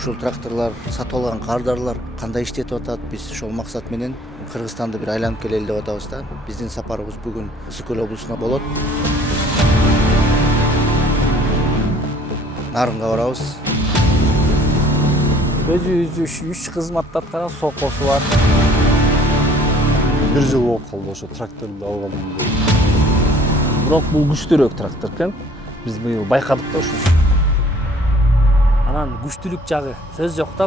ушул тракторлор сатып алган кардарлар кандай иштетип атат, биз ошол максат менен Кыргызстанды бир айланып келели деп атабыз да. Биздин сапарыбыз бүгүн Ысык Көл облусуна болот. Нарынга барабыз. Өзүбүз 3 кызматты аткарабыз, сокосу бар. 1 жыл болуп калды ошо тракторду алгандан бери. Бирок бул күчтүүрөөк трактор экен. Биз быйыл байкадык да ошону. Анан күчтүүлүк жагы сөз жок да.